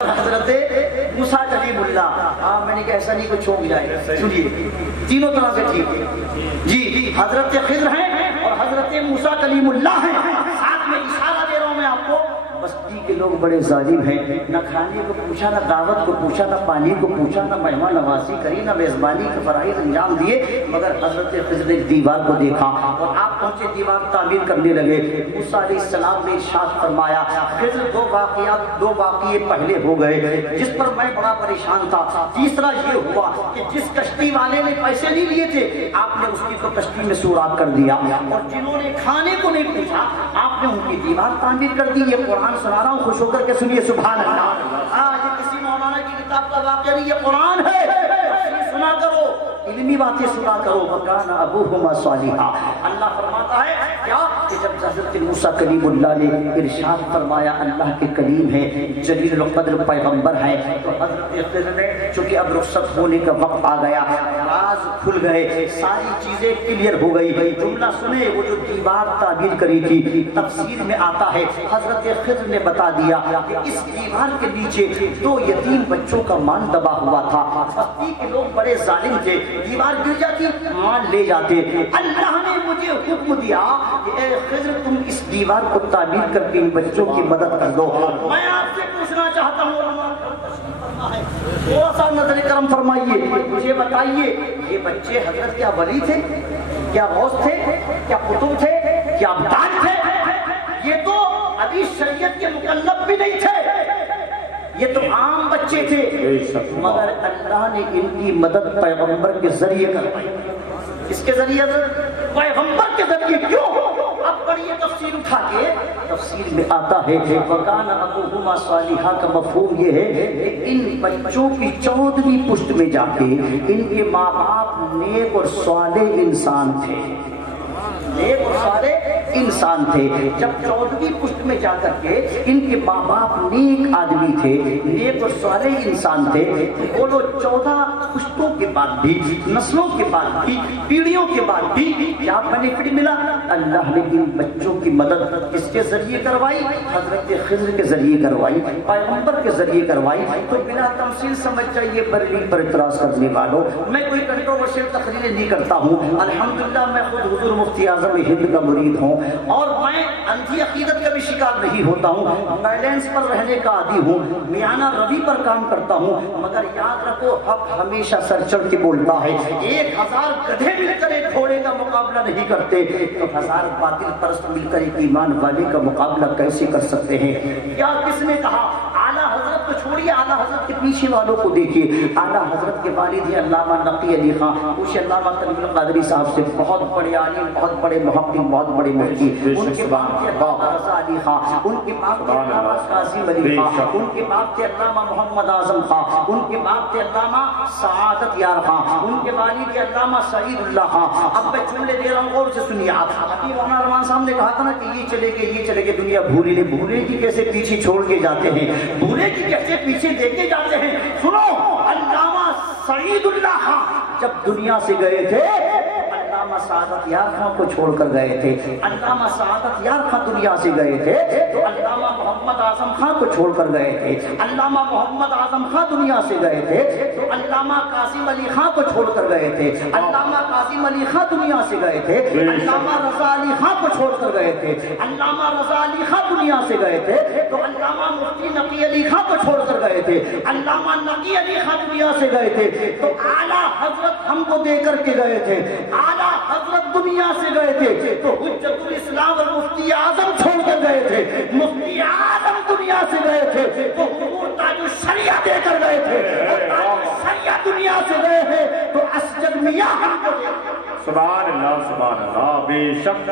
حضرت موسیٰ کلیم اللہ، میں نے کہا ایسا نہیں کوئی چھوک جائے، سنیے تینوں طرح سے ٹھیک ہے جی۔ حضرت خضر ہیں اور حضرت موسیٰ کلیم اللہ ہیں، ساتھ میں اشارہ دے رہا ہوں میں آپ کو۔ بستی کے لوگ بڑے ظالم ہیں، نہ کھانے کو پوچھا، نہ دعوت کو پوچھا، نہ پانی کو پوچھا، نہ مہمان نوازی کری، نہ میزبانی کے فرائض انجام دیے، مگر حضرت خضر نے دیوار کو دیکھا اور آپ پہنچے دیوار تعمیر کرنے لگے۔ موسیٰ علیہ السلام نے ارشاد فرمایا، خضر دو واقعے پہلے ہو گئے جس پر میں بڑا پریشان تھا۔ تیسرا یہ ہوا کہ جس کشتی والے نے پیسے نہیں لیے تھے آپ نے اس کی تو کشتی میں سوراخ کر دیا، اور جنہوں نے کھانے کو نہیں پوچھا آپ نے ان کی دیوار تعمیر کر دی۔ یہ قرآن سنا رہا ہوں، خوش ہو کر کے سنیے سبحان اللہ۔ یہ کسی مولانا کی کتاب کا واقعہ نہیں، یہ قرآن ہے، سنا کرو، علمی باتیں سنا کرو۔ وَكَانَ أَبُوهُمَا صَالِحًا، اللہ فرماتا ہے کیا کہ جب حضرت موسیٰ کلیم اللہ نے ارشاد فرمایا اللہ کے کلیم ہے، جلیل القدر پیغمبر ہے، تو حضرت خضر نے چونکہ اب رخصت ہونے کا وقت آ گیا، راز کھل گئے، ساری چیزیں کلیئر ہو گئی۔ جملہ سنے، وہ جو دیوار تعمیر کری تھی تفسیر میں آتا ہے حضرت خضر نے بتا دیا کہ اس دیوار کے نیچے دو یتیم بچوں کا مال دبا ہوا تھا۔ بستی کے لوگ بڑے ظالم تھے، دیوار گر جاتی مال لے جاتے۔ اللہ نے مجھے حکم دیا کہ اے خضر تم اس دیوار کو تعمیر کر کے ان بچوں کی مدد کر دو۔ میں آپ سے پوچھنا چاہتا ہوں، تھوڑا سا نظر کرم فرمائیے، مجھے بتائیے یہ بچے حضرت کیا ولی تھے، کیا غوث تھے، کیا قطب تھے، کیا ابدال تھے؟ یہ تو ابھی شریعت کے مکلف بھی نہیں تھے، یہ تو عام بچے تھے، مگر اللہ نے ان کی مدد پیغمبر کے ذریعے کروائی۔ اس کے ذریعے پیغمبر کے ذریعے کیوں؟ اب بڑی تفصیل اٹھا کے تفصیل میں آتا ہے وَكَانَ أَبُوهُمَا صَالِحًا کا مفہوم یہ ہے کہ ان بچوں کی 14ویں پشت میں جا کے ان کے ماں باپ نیک اور صالح انسان تھے، نیک اور صالح انسان تھے۔ جب 14ویں پشت میں جا کر کے ان کے ماں باپ نیک آدمی تھے، نیک اور صالح انسان تھے، بولو 14 پشتوں کے بعد بھی، نسلوں کے بعد بھی، پیڑھیوں کے بعد بھی کیا بینیفٹ ملا؟ اللہ نے ان بچوں کی مدد کس کے ذریعے کروائی؟ حضرت خضر کے ذریعے کروائی، پیغمبر کے ذریعے کروائی۔ تو بنا تمثیل سمجھ جائیے بریلوی پر اعتراض کرنے والوں، میں کوئی کنٹروورشل تقریریں نہیں کرتا ہوں، الحمدللہ میں خود حضور مفتی اعظم ہند کا مرید ہوں اور میں انتھی عقیدت کا بھی شکار نہیں ہوتا ہوں، بیلنس پر رہنے کا عادی ہوں، میانہ روی پر کام کرتا ہوں، مگر یاد رکھو حق ہمیشہ سر چڑھ کے بولتا ہے۔ 1000 گدھے مل کر ایک گھوڑے کا مقابلہ نہیں کرتے، تو 1000 باطل پرست مل کر ایک ایمان والے کا مقابلہ کیسے کر سکتے ہیں؟ کیا کس نے کہا؟ اعلیٰ حضرت کو چھوڑیے، اعلیٰ حضرت کے پیچھے والوں کو دیکھیے۔ اعلیٰ حضرت کے والد ہیں علامہ نقی علی خان، پوچھے علامہ تنویر قادری صاحب سے، بہت بڑے عالم، بہت بڑے محقق، بہت بڑے مفتی۔ ان کے باپ تھے علامہ رضا علی خان، ان کے باپ تھے علامہ قاسم علی خان، ان کے باپ تھے علامہ محمد اعظم خان، ان کے باپ تھے علامہ سعادت یار خان، ان کے والد تھے علامہ سعید اللہ خان۔ اب میں جملے دے رہا ہوں، غور سے سنیے آپ۔ ابھی مولانا رحمان صاحب نے کہا تھا نا کہ یہ چلے گئے، یہ چلے گئے، دنیا بھولی نہیں، بھولے کی کیسے پیچھے چھوڑ کے جاتے ہیں، بھولے کی کیسے پیچھے دے کے جاتے ہیں۔ سنو، علامہ سعید اللہ خان جب دنیا سے گئے تھے علامہ سعادت یار خان کو چھوڑ کر گئے تھے، علامہ سعادت یار خان دنیا سے گئے تھے تو علامہ محمد اعظم خان کو چھوڑ کر گئے تھے، علامہ محمد اعظم خان دنیا سے گئے تھے تو علامہ قاسم علی خان کو چھوڑ کر گئے تھے، علامہ قاسم علی خان دنیا سے گئے تھے، علامہ رضا علی خان کو چھوڑ کر گئے تھے، علامہ رضا علی خان دنیا سے گئے تھے تو علامہ مفتی نقی علی خان کو چھوڑ کر گئے تھے، علامہ نقی علی خان دنیا سے گئے تھے تو اعلیٰ حضرت ہم کو دے کر کے گئے تھے، اعلیٰ حضرت دنیا سے گئے تھے تو حجت الاسلام اور مفتی اعظم چھوڑ کر گئے تھے، مفتی اعظم دنیا سے گئے تھے تو حضور تاج الشریعہ دے کر گئے تھے، اور تاج الشریعہ دنیا سے گئے ہیں تو اسجد میاں ہم کو دے کر گئے۔ سبحان اللہ، سبحان اللہ، بے شک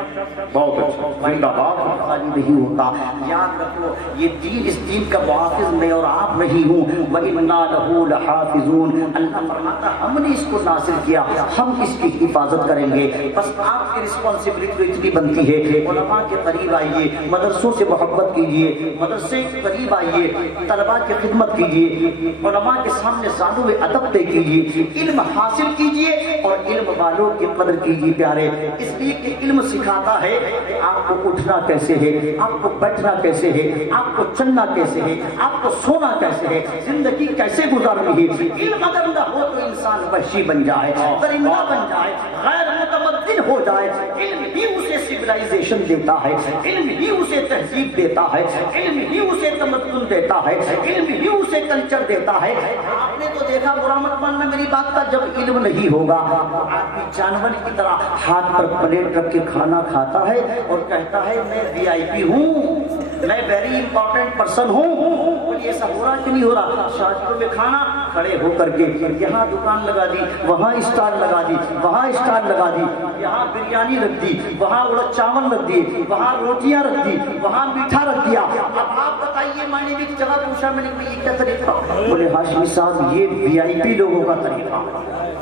بہت اچھا، زندہ باد خالی نہیں ہوتا۔ یاد رکھو یہ دین، اس دین کا محافظ میں اور آپ نہیں ہوں، وَإِنَّا لَهُ لَحَافِظُونَ۔ اللہ فرماتا ہم نے اس کو نازل کیا، ہم اس کی حفاظت کریں گے۔ بس آپ کی رسپانسبلٹی اتنی بنتی ہے، علماء کے قریب آئیے، مدرسوں سے محبت کیجئے، مدرسے کے قریب آئیے، طلباء کی خدمت کیجئے، علماء کے سامنے زانو ادب طے کیجئے، علم حاصل کیجئے اور علم والوں کی قدر کیجیے پیارے، اس لیے کہ علم سکھاتا ہے کہ آپ کو اٹھنا کیسے ہے، آپ کو بیٹھنا کیسے ہے، آپ کو چلنا کیسے ہے، آپ کو سونا کیسے ہے، زندگی کیسے گزارنی ہے۔ علم اگر نہ ہو تو انسان وحشی بن جائے، درندہ بن جائے، غیر متمدن ہو جائے۔ علم ہی اسے سویلائزیشن دیتا ہے، علم ہی اسے تہذیب دیتا ہے، علم ہی اسے تمدن دیتا ہے، علم ہی اسے کلچر دیتا ہے۔ آپ نے تو دیکھا، برا مت ماننا میری بات کا، جب علم نہیں ہوگا آدمی جانور کی طرح ہاتھ پر پلیٹ رکھ کے کھانا کھاتا ہے اور کہتا ہے میں وی آئی پی ہوں، میں ویری امپورٹنٹ پرسن ہوں۔ ایسا ہو رہا کہ نہیں ہو رہا؟ شادیوں میں کھانا کھڑے ہو کر کے یہاں دکان لگا دی، وہاں اسٹال لگا دی، وہاں اسٹال لگا دی، یہاں بریانی رکھ دی، وہاں اڑد چاول رکھ دی، وہاں روٹیاں رکھ دی، وہاں میٹھا رکھ دیا۔ اب آپ بتائیے، میں نے بھی جگہ پوچھا، میں نے یہ کیا طریقہ؟ بولے ہاشمی صاحب یہ وی آئی پی لوگوں کا طریقہ،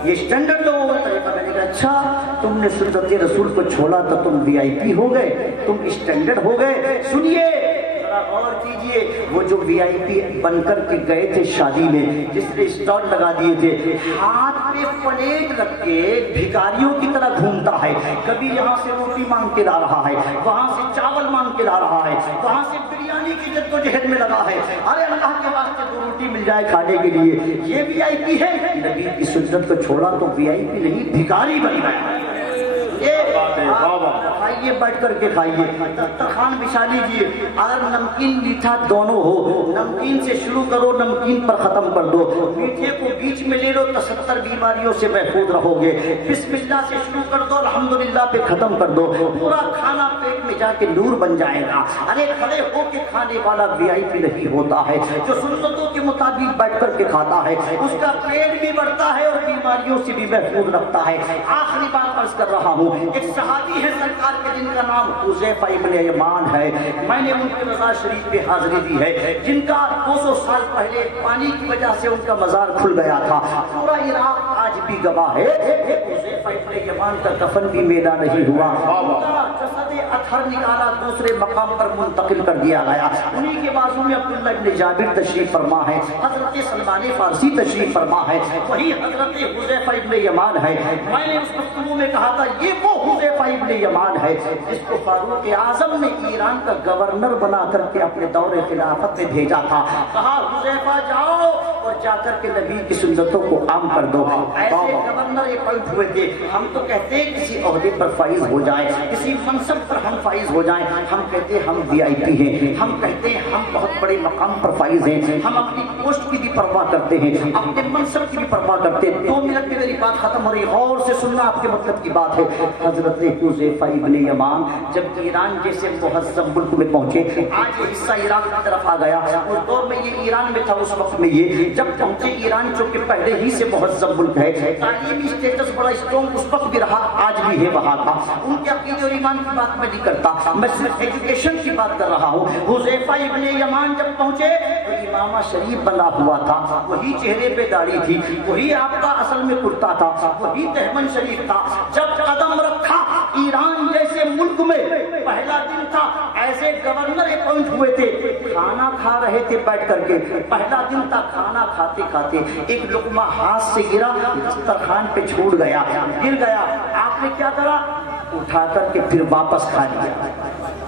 یہ اسٹینڈرڈ لوگوں کا طریقہ۔ میں نے کہا اچھا، تم نے سنت رسول کو چھوڑا تو تم وی آئی پی ہو گئے، تم اسٹینڈرڈ ہو گئے۔ سنیے اور کیجئے، وہ جو وی آئی پی بن کر کے گئے تھے شادی میں، جس نے اسٹال لگا دیے تھے، ہاتھ پہ پلیٹ رکھ کے بھکاریوں کی طرح گھومتا ہے، کبھی یہاں سے روٹی مانگ کے لا رہا ہے، وہاں سے چاول مانگ کے لا رہا ہے، وہاں سے بریانی کی جدوجہد میں لگا ہے۔ ارے اللہ کے واسطے دو روٹی مل جائے کھانے کے لیے، یہ وی آئی پی ہے؟ نبی کی سنت کو چھوڑا تو وی آئی پی نہیں، بھکاری بن گیا۔ کھائیے، بیٹھ کر کے کھائیے، دسترخوان بچھا لیجیے۔ اگر نمکین میٹھا دونوں ہو، نمکین سے شروع کرو، نمکین پر ختم کر دو، میٹھے کو بیچ میں لے لو، 77 بیماریوں سے محفوظ رہو گے۔ بسم اللہ سے شروع کر دو، الحمدللہ پہ ختم کر دو، پورا کھانا پیٹ میں جا کے نور بن جائے گا۔ ارے کھڑے ہو کے کھانے والا وی آئی پی نہیں ہوتا ہے، جو سنتوں کے مطابق بیٹھ کر کے کھاتا ہے، اس کا پیٹ بھی بڑھتا ہے اور بیماریوں سے بھی محفوظ رکھتا ہے۔ آخری بات عرض کر رہا ہوں، ایک صحابی ہے سرکار کے، جن کا نام حذیفہ ابن یمان ہے، میں نے ان کے مزار شریف پہ حاضری دی ہے، جن کا 200 سال پہلے پانی کی وجہ سے ان کا مزار کھل گیا تھا۔ پورا عراق آج بھی گواہ ہے، حذیفہ ابن یمان کا کفن بھی میلا نہیں ہوا، ان کا جسد اطہر نکالا، دوسرے مقام پر منتقل کر دیا گیا۔ انہی کے بازو میں عبداللہ ابن جابر تشریف فرما ہے، حضرت سلمان فارسی تشریف فرما ہے، وہی حضرت حذیفہ ابن یمان ہے۔ میں نے اس گفتگو میں کہا تھا یہ وہ حذیفہ ابن یمان ہے جس کو فاروق اعظم نے ایران کا گورنر بنا کر کے اپنے دور خلافت میں بھیجا تھا۔ کہا حذیفہ جاؤ اور جا کر کے نبی کی سنتوں کو عام کر دو۔ ایسے گورنر اپوائنٹ ہوئے تھے۔ ہم تو کہتے ہیں کسی عہدے پر فائز ہو جائے، کسی منصب پر ہم فائز ہو جائیں، ہم کہتے ہیں ہم وی آئی پی ہیں، ہم کہتے ہیں ہم بہت بڑے مقام پر فائز ہیں، ہم اپنی پوسٹ کی بھی پرواہ کرتے ہیں، اپنے منصب کی بھی پرواہ کرتے ہیں۔ 2 منٹ میں میری بات ختم ہو رہی، غور سے سننا، آپ کے مطلب کی بات ہے۔ حضرت حذیفہ ابن یمان جب ایران جیسے مہذب ملک میں پہنچے، آج یہ حصہ ایران کی طرف آ گیا، اس دور میں یہ ایران میں تھا، اس وقت میں یہ جب پہنچے ایران، چونکہ پہلے ہی سے مہذب ملک ہے، تعلیمی اسٹیٹس بڑا اسٹرانگ اس وقت بھی رہا، آج بھی ہے وہاں کا۔ ان کے عقیدے اور ایمان کی بات میں نہیں کرتا، میں صرف ایجوکیشن کی بات کر رہا ہوں۔ حذیفہ ابن یمان جب پہنچے تو امامہ شریف بنا ہوا تھا، وہی چہرے پہ داڑھی تھی، وہی آپ کا اصل میں کرتا تھا، وہی تہمن شریف تھا۔ جب قدم رکھا ایران جیسے ملک میں، پہلا دن تھا، ایسے گورنر اپوائنٹ ہوئے تھے، کھانا کھا رہے تھے بیٹھ کر کے، پہلا دن تھا، کھانا کھاتے کھاتے ایک لقمہ ہاتھ سے گرا، دسترخوان پہ چھوٹ گیا، گر گیا۔ آپ نے کیا کرا؟ اٹھا کر کے پھر واپس کھا لیا۔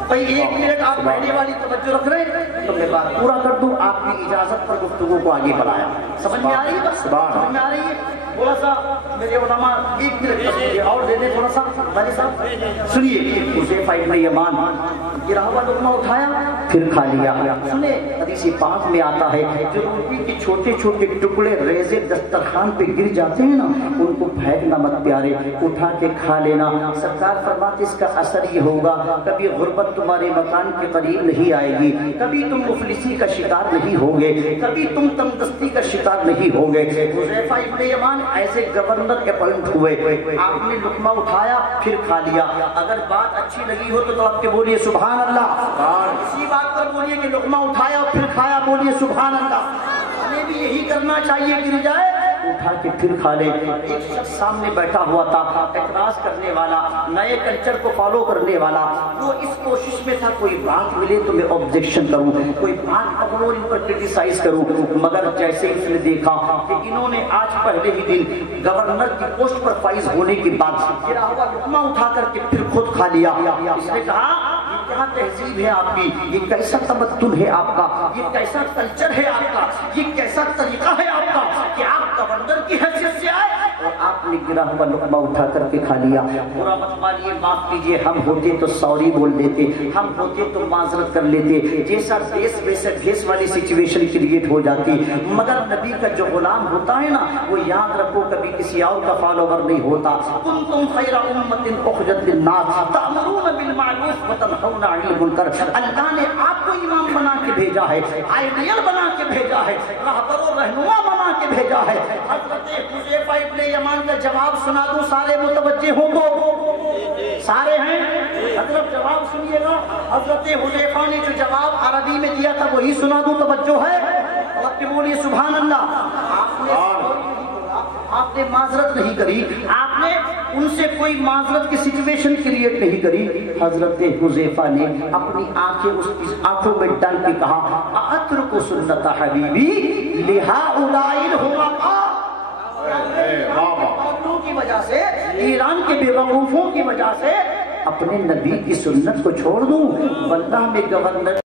بھائی 1 منٹ آپ پہلے والی توجہ رکھ رہے ہیں تو میں بات پورا کر دوں، آپ کی اجازت پر گفتگو کو آگے بڑھایا۔ سمجھ میں آ رہی ہے؟ سمجھ میں آ رہی ہے؟ تھوڑا سا میرے علماء 1 منٹ اور دے دیں، تھوڑا سا بھائی صاحب سنیے۔ حذیفہ ابن یمان گرا ہوا لقمہ اٹھایا پھر کھا لیا۔ سنے حدیث پاک میں آتا ہے جو روٹی کے چھوٹے چھوٹے ٹکڑے ریزے دسترخوان پہ گر جاتے ہیں نا، ان کو پھینکنا مت پیارے، اٹھا کے کھا لینا۔ سرکار فرماتے اس کا اثر یہ ہوگا، کبھی غربت تمہارے مکان کے قریب نہیں آئے گی، کبھی تم مفلسی کا شکار نہیں ہوگے، کبھی تم تندرستی کا شکار نہیں ہوگے۔ حذیفہ ابن یمان ایسے گورنر اپوائنٹ ہوئے، آپ نے لقمہ اٹھایا پھر کھا لیا۔ اگر بات اچھی لگی ہو تو آپ کے بولیے سبحان اللہ، اسی بات پر بولیے کہ لقمہ اٹھایا اور پھر کھایا، بولیے سبحان اللہ۔ ہمیں بھی یہی کرنا چاہیے، گر جائے اٹھا کے پھر کھا لے۔ ایک شخص سامنے بیٹھا ہوا تھا، اعتراض کرنے والا، نئے کلچر کو فالو کرنے والا، وہ اس کوشش میں تھا کوئی بات ملے تو میں آبجیکشن کروں، کوئی بات پکڑوں ان پر کرٹیسائز کروں، مگر جیسے اس نے دیکھا کہ انہوں نے آج پہلے ہی دن گورنر کی پوسٹ پر فائز ہونے کے بعد گرا ہوا لقمہ اٹھا کر کے پھر خود کھا لیا، اس نے کہا یہ کیا تہذیب ہے آپ کی، یہ کیسا تمدن ہے آپ کا، یہ کیسا کلچر ہے آپ کا، یہ کیسا طریقہ ہے آپ کا کہ آپ گورنر کی حیثیت سے آئے اور آپ نے گرا ہوا لقمہ اٹھا کر کے کھا لیا۔ برا مت مانیے، معاف کیجیے، ہم ہوتے تو سوری بول دیتے، ہم ہوتے تو معذرت کر لیتے، جیسا دیس ویسے بھیس والی سچویشن کریٹ ہو جاتی، مگر نبی کا جو غلام ہوتا ہے نا وہ یاد رکھو کبھی کسی اور کا فالوور نہیں ہوتا۔ کنتم خیر امت اخرجت للناس تأمرون بالمعروف وتنہون عن المنکر، اللہ نے آپ کو امام بنا کے بھیجا ہے، آئیڈیل بنا کے بھیجا ہے، رہبر و رہنما بنا کے بھیجا ہے۔ حضرت حذیفہ ابن یمان کا جواب سنا دوں، سارے متوجہ ہوں گے، سارے ہیں؟ حضرت جواب سنیے گا، حضرت حذیفہ نے جو جواب عربی میں دیا تھا وہی سنا دوں، توجہ ہے؟ وقت بولیے سبحان اللہ۔ آپ نے معذرت نہیں کری، آپ نے ان سے کوئی معذرت کی سچویشن کریٹ نہیں کری۔ حضرت حذیفہ نے اپنی آنکھیں اس کی آنکھوں میں ڈال کے کہا اترک سنت حبیبی لہؤلاء الحمقاء، کی وجہ سے، ایران کے بیوقوفوں کی وجہ سے اپنے نبی کی سنت کو چھوڑ دوں؟ واللہ میں گورنر